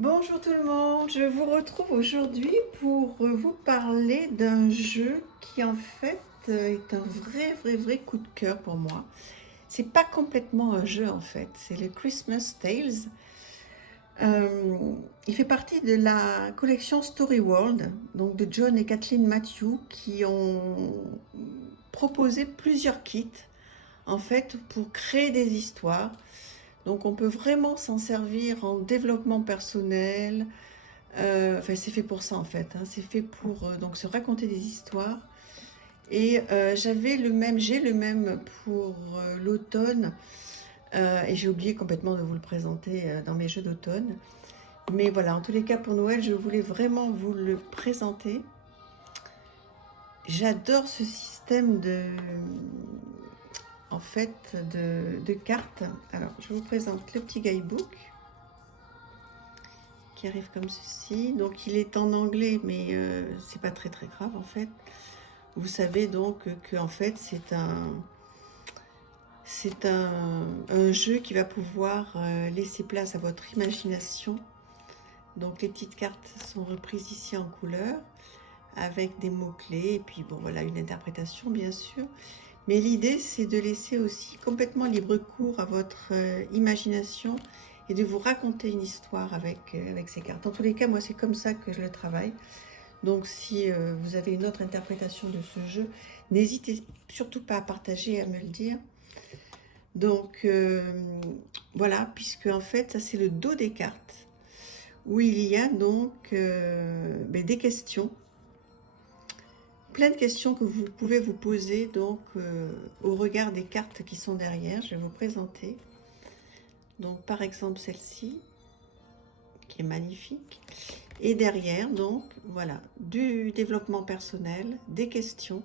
Bonjour tout le monde, je vous retrouve aujourd'hui pour vous parler d'un jeu qui en fait est un vrai coup de cœur pour moi. C'est pas complètement un jeu en fait, c'est le Christmas Tales. Il fait partie de la collection Story World, donc de John et Kathleen Matthew qui ont proposé plusieurs kits en fait pour créer des histoires. Donc on peut vraiment s'en servir en développement personnel. Enfin, c'est fait pour ça en fait, hein. C'est fait pour donc se raconter des histoires. Et j'ai le même pour l'automne. Et j'ai oublié complètement de vous le présenter dans mes jeux d'automne. Mais voilà, en tous les cas pour Noël, je voulais vraiment vous le présenter. J'adore ce système en fait, de cartes. Alors, je vous présente le petit guidebook qui arrive comme ceci. Donc, il est en anglais, mais c'est pas très grave en fait. Vous savez donc que en fait c'est un jeu qui va pouvoir laisser place à votre imagination. Donc les petites cartes sont reprises ici en couleur avec des mots-clés et puis bon voilà une interprétation bien sûr. Mais l'idée c'est de laisser aussi complètement libre cours à votre imagination et de vous raconter une histoire avec ces cartes. En tous les cas, moi c'est comme ça que je le travaille. Donc si vous avez une autre interprétation de ce jeu, n'hésitez surtout pas à partager et à me le dire. Donc voilà, puisque en fait ça c'est le dos des cartes, où il y a donc des questions, plein de questions que vous pouvez vous poser donc au regard des cartes qui sont derrière. Je vais vous présenter. Donc par exemple celle-ci, qui est magnifique. Et derrière, donc, voilà, du développement personnel, des questions.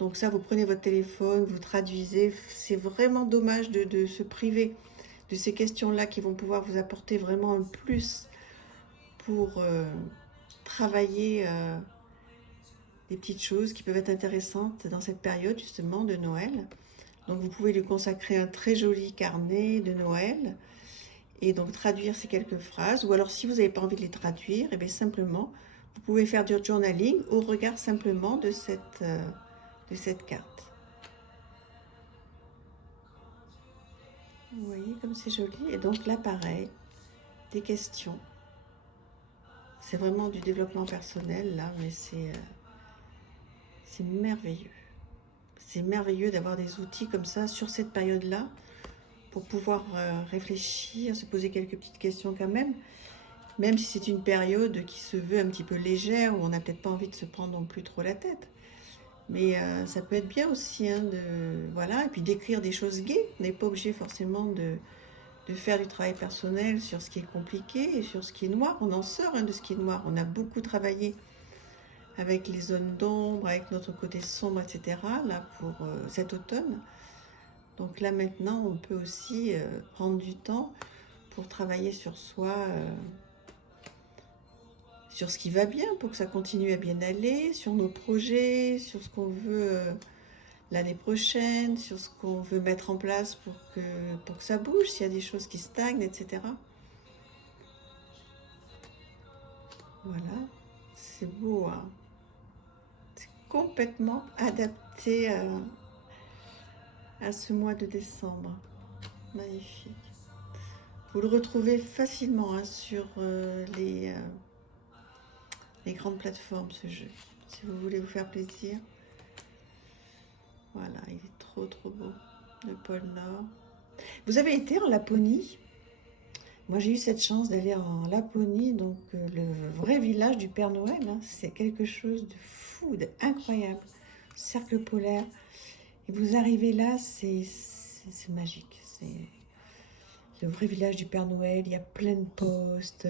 Donc ça, vous prenez votre téléphone, vous traduisez. C'est vraiment dommage de se priver de ces questions-là qui vont pouvoir vous apporter vraiment un plus pour travailler des petites choses qui peuvent être intéressantes dans cette période justement de Noël. Donc vous pouvez lui consacrer un très joli carnet de Noël et donc traduire ces quelques phrases, ou alors si vous n'avez pas envie de les traduire, et bien simplement vous pouvez faire du journaling au regard simplement de cette carte. Vous voyez comme c'est joli. Et donc là pareil, des questions. C'est vraiment du développement personnel là, mais c'est merveilleux. C'est merveilleux d'avoir des outils comme ça sur cette période-là pour pouvoir réfléchir, se poser quelques petites questions quand même si c'est une période qui se veut un petit peu légère, où on n'a peut-être pas envie de se prendre non plus trop la tête. Mais ça peut être bien aussi, hein, voilà, et puis d'écrire des choses gaies. On n'est pas obligé forcément de faire du travail personnel sur ce qui est compliqué et sur ce qui est noir. On en sort, hein, de ce qui est noir. On a beaucoup travaillé avec les zones d'ombre, avec notre côté sombre, etc., là, pour cet automne. Donc là, maintenant, on peut aussi prendre du temps pour travailler sur soi, sur ce qui va bien, pour que ça continue à bien aller, sur nos projets, sur ce qu'on veut l'année prochaine, sur ce qu'on veut mettre en place pour que ça bouge, s'il y a des choses qui stagnent, etc. Voilà, c'est beau, hein. C'est complètement adapté à ce mois de décembre. Magnifique. Vous le retrouvez facilement, hein, sur les grandes plateformes, ce jeu. Si vous voulez vous faire plaisir. Voilà, il est trop beau. Le pôle Nord. Vous avez été en Laponie? Moi, j'ai eu cette chance d'aller en Laponie, donc le vrai village du Père Noël, hein. C'est quelque chose de fou, d'incroyable. Cercle polaire. Et vous arrivez là, c'est magique. C'est le vrai village du Père Noël. Il y a plein de postes.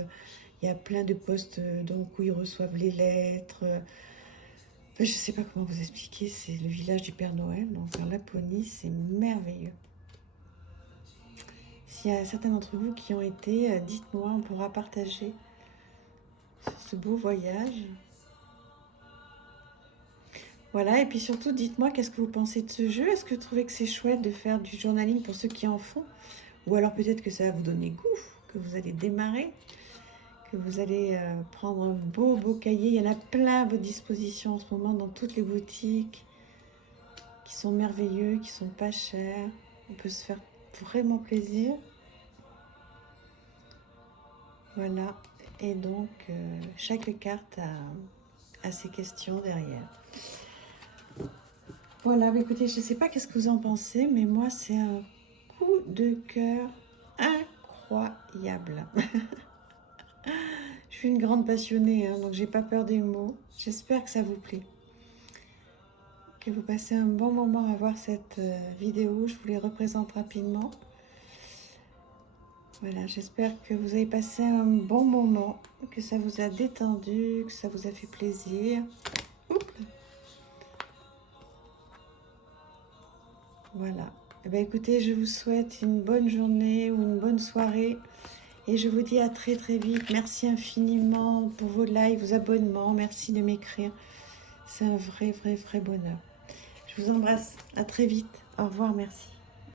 Il y a plein de postes donc, où ils reçoivent les lettres. Enfin, je ne sais pas comment vous expliquer. C'est le village du Père Noël. Donc en Laponie, c'est merveilleux. S'il y a certains d'entre vous qui ont été, dites-moi, on pourra partager sur ce beau voyage. Voilà, et puis surtout, dites-moi qu'est-ce que vous pensez de ce jeu. Est-ce que vous trouvez que c'est chouette de faire du journaling pour ceux qui en font? Ou alors peut-être que ça va vous donner goût, que vous allez démarrer. que vous allez prendre un beau cahier. Il y en a plein à votre disposition en ce moment dans toutes les boutiques qui sont merveilleux, qui sont pas chers. On peut se faire vraiment plaisir. Voilà. Et donc, chaque carte a ses questions derrière. Voilà, bah écoutez, je ne sais pas qu'est-ce que vous en pensez, mais moi, c'est un coup de cœur incroyable. Je suis une grande passionnée, hein, donc j'ai pas peur des mots. J'espère que ça vous plaît. Que vous passez un bon moment à voir cette vidéo. Je vous les représente rapidement. Voilà, j'espère que vous avez passé un bon moment, que ça vous a détendu, que ça vous a fait plaisir. Oups. Voilà. Eh bien, écoutez, je vous souhaite une bonne journée ou une bonne soirée. Et je vous dis à très vite. Merci infiniment pour vos likes, vos abonnements. Merci de m'écrire. C'est un vrai bonheur. Je vous embrasse. À très vite. Au revoir. Merci.